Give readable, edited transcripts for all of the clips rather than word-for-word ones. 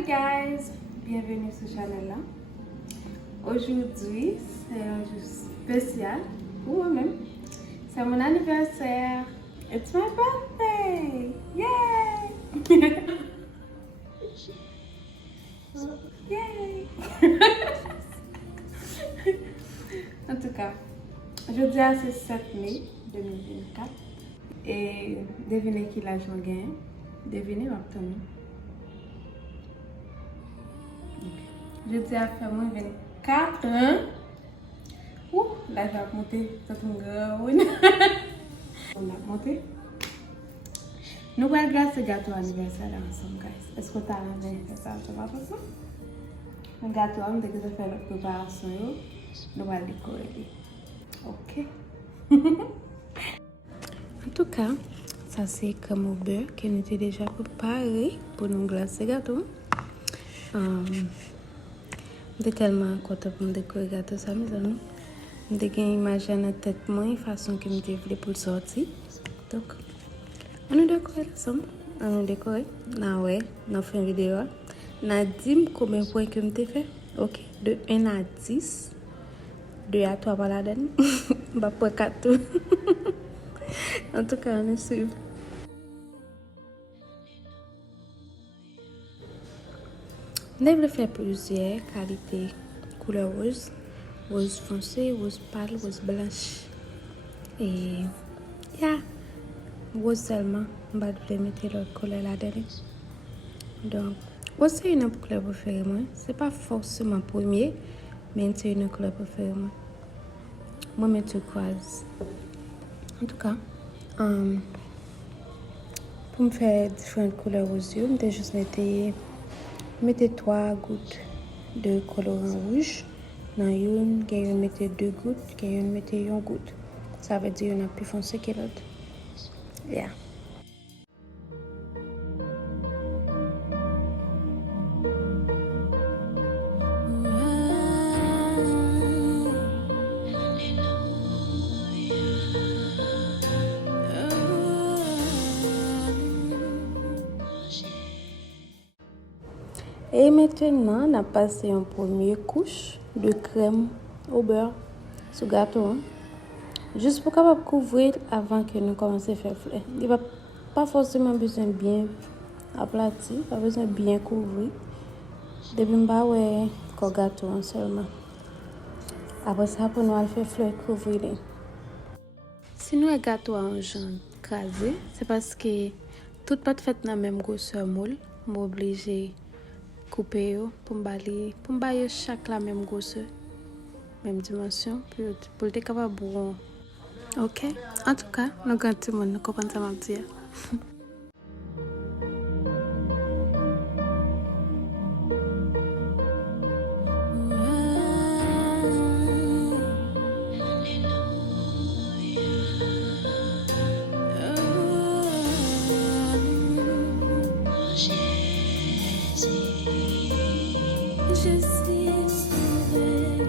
Salut guys, bienvenue sur la chaîne là. Aujourd'hui, c'est un jour spécial pour moi-même. C'est mon anniversaire. It's my birthday! Yay! Yay! En tout cas, jeudi c'est 7 mai 2024. Et devinez qui l'a joué gain. Devinez maintenant. Jeudi a fait moins 24 ans. Ouh, là je vais monter. Ça tombe grand. On a monté. Nous allons glacer gâteau anniversaire ensemble, guys. Est-ce que tu as l'anniversaire? Tu vas faire ça? Le gâteau, on a déjà fait la préparation. Nous allons décorer. Ok. En tout cas, ça c'est comme au beurre que nous avons déjà préparé pour nous glacer gâteau. Je suis tellement contente pour me décorer le gâteau, ça mes amis. Je suis une image dans la tête, moi, façon que je voulais pour le sortir. Donc, on nous décore ensemble. On nous décore. Ah ouais, on fait une vidéo. On a dit combien de points que je fait. Ok, de 1 à 10. 2 à 3 par la donne. Je vais pas 4 tout. En tout cas, on est suivre. Je vais faire plusieurs qualités. Couleur rose, rose foncé, rose pâle, rose blanche. Et rose seulement. Je vais mettre l'autre couleur là-dedans. Donc, rose c'est une couleur préférée moi. C'est pas forcément premier, mais c'est une couleur préférée moi. Moi, je mets turquoise. En tout cas, pour me faire différentes couleurs roses, je vais juste mettre 3 gouttes de colorant rouge. Dans une, je mettre 2 gouttes, je mettre 1 goutte. Ça veut dire une plus foncé que l'autre. Yeah. Et maintenant, on a passé une première couche de crème au beurre sur le gâteau. Juste pour capable couvrir avant que nous commencions à faire fleur. Il va pas forcément besoin de bien aplatir, pas besoin de bien couvrir. Depuis bas ouais, le gâteau seulement. Après ça, pour nous faire fleur couvrir. Si nous avons gâteau en jaune crasé, c'est parce que toute pâte faite dans la même grosseur moule, je suis obligée couper pour me chaque la même grosseur, même dimension, pour être capable de boire. Ok? En tout cas, nous comprenons nous comprenons ça m'a dit. Je suis sauvée,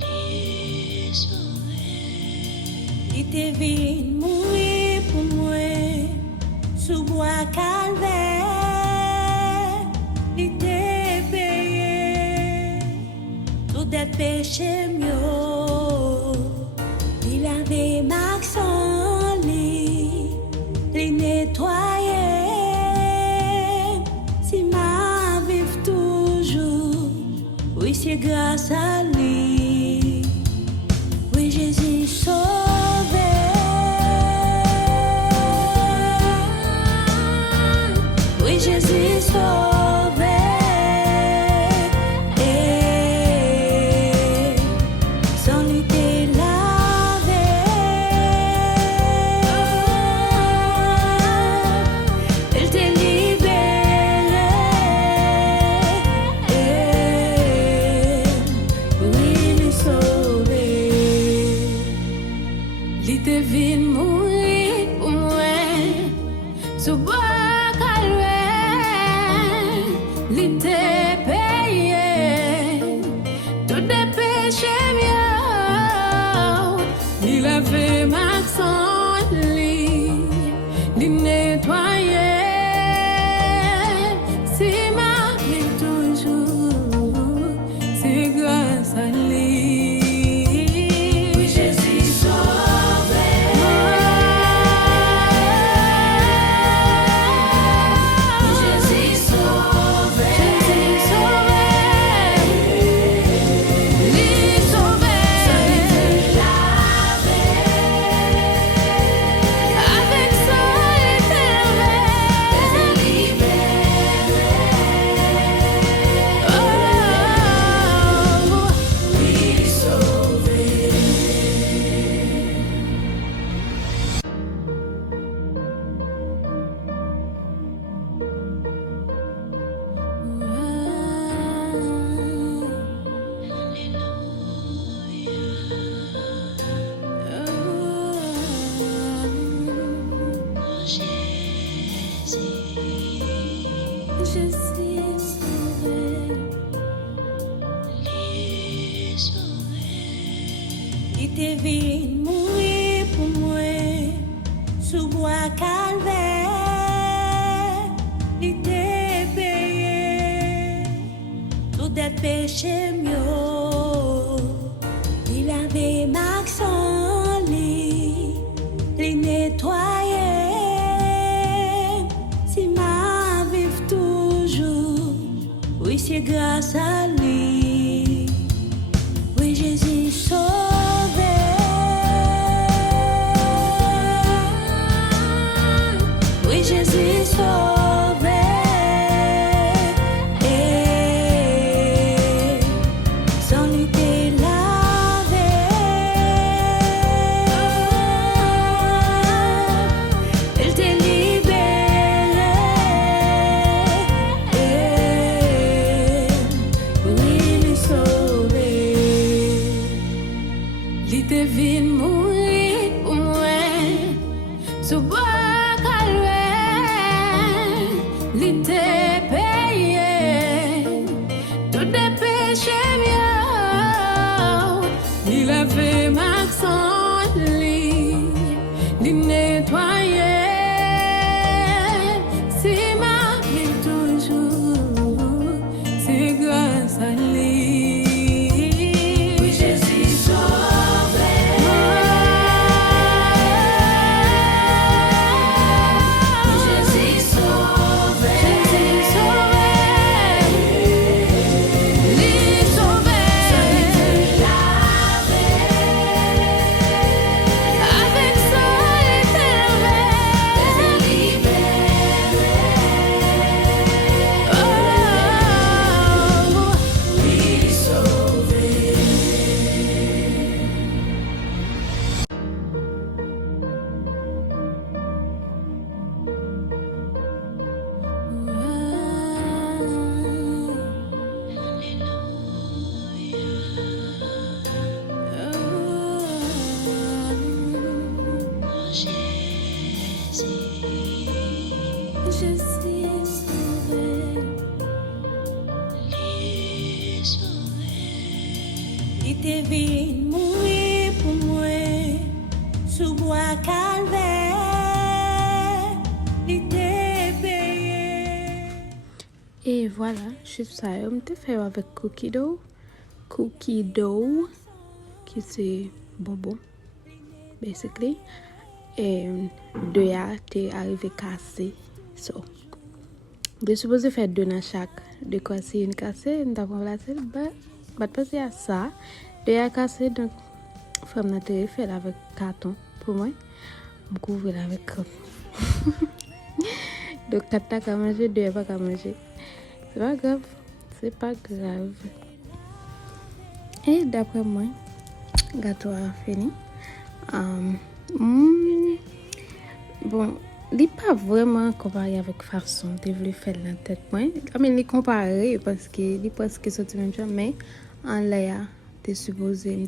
les sauvés. Il te vit mourir pour moi, sous bois calvaire. Il te payé, tout des péchés mieux. Il avait Maxon, il nettoyé. Oui, c'est grâce à lui. Oui, Jésus sauvé. Oui, Jésus sauvé. Sans lui t'es lavé. Elle t'est libérée. Devine mourir pour moi, sous bois calvaire, il te payé, tout des péchés mieux, il a fait ma sang, il nettoyé, si L'été vient mourir pour moi sous bois calvaire. L'été payé tout des péchés mieux. Il avait Maxon les nettoyer. Si ma vive toujours, oui c'est grâce à lui. Oui Jésus sauvé. Oui Jésus sauvé. Sans lui t'es lavé. Il t'est libéré. Oui il est sauvé. Il te vient mourir pour moi sous bois calvaire. Il te payé tous des péchés mieux. Il a fait Maxon il nettoyé. Si ma vie toujours, c'est grâce à lui. Oui, Jésus sauvé. Oui, Jésus sauvé. Jésus sauvé. Lui sauvé. Avec ça, il était levé. Oh, lui sauvé. Je suis sauvé. Il te vient mourir pour moi sous bois calvaire. Il te payé. Et voilà, juste ça, on te fait avec cookie dough, qui c'est bonbon, basically. Et deux a t'es arrivé cassé, so. De supposé faire deux dans chaque, de quoi c'est une cassée, on t'a remplacé, bah passer à ça, deux a cassé, donc femme n'a été fait avec carton pour moi, me couvrir avec donc quatre t'as qu'à manger, deux a pas qu'à manger. C'est pas grave. Et d'après moi, gâteau a fini. Bon, il n'est pas vraiment comparé avec façon de voulu faire la tête moi. Il est comparé parce que il est presque sorti même chose, mais en l'air, de supposé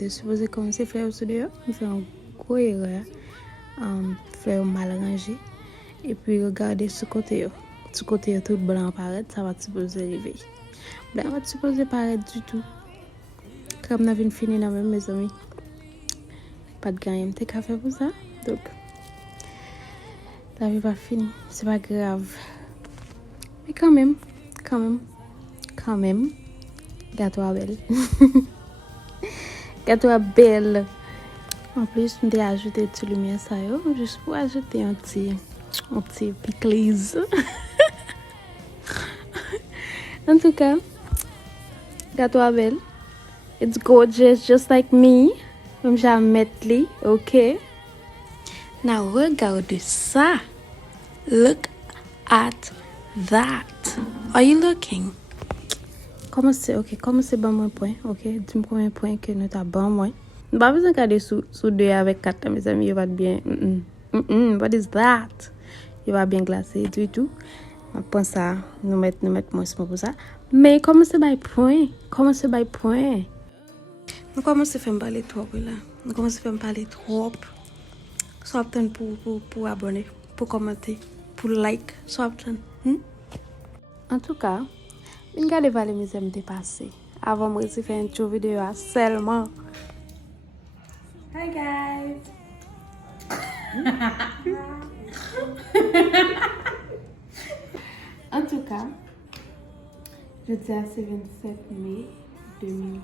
commencer à faire au studio, il fait un gros erreur, faire mal rangé et puis regarder ce côté tout blanc paraître, ça va supposer arriver. Ça va supposer paraître du tout. Comme on a fini dans même mes amis. Pas de gagne, t'es café pour ça. Donc, la vie pas fini, c'est pas grave. Mais quand même, gâteau à belle. Gâteau à belle. En plus, je vais ajouter de la lumière ça, juste pour ajouter un petit pickles. En tout cas, gâteau à belle. It's gorgeous, just like me. Comme j'ai mettre, okay? Now regarde ça. Look at that. Are you looking? Comment c'est bon mon point, ok? Dis-moi combien de points que nous t'as bon moi. Pas besoin de regarder sous 2 avec 4 mes amis, il va bien. What is that? Il va bien glacé du tout. On pense ça, nous mettre moins pour ça. Mais comment c'est by point? Nous commençons à faire parler trop là. Nous commençons à faire parler trop. Soit pour abonner, pour commenter, pour like, soit En tout cas, regardez pas les mes amis passés. Avant de faire une vidéo seulement. Hi Bye guys. En tout cas, je dis à ce 27 mai 2000.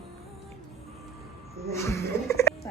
Ça